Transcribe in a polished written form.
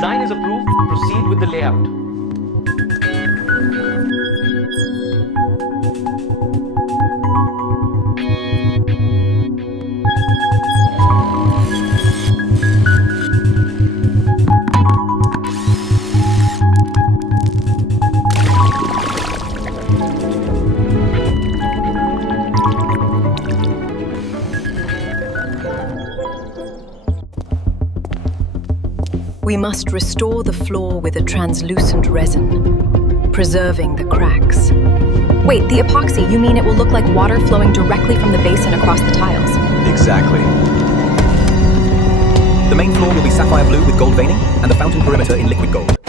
design is approved, proceed with the layout. We must restore the floor with a translucent resin, preserving the cracks. Wait, the epoxy, you mean it will look like water flowing directly from the basin across the tiles? Exactly. The main floor will be sapphire blue with gold veining, and the fountain perimeter in liquid gold.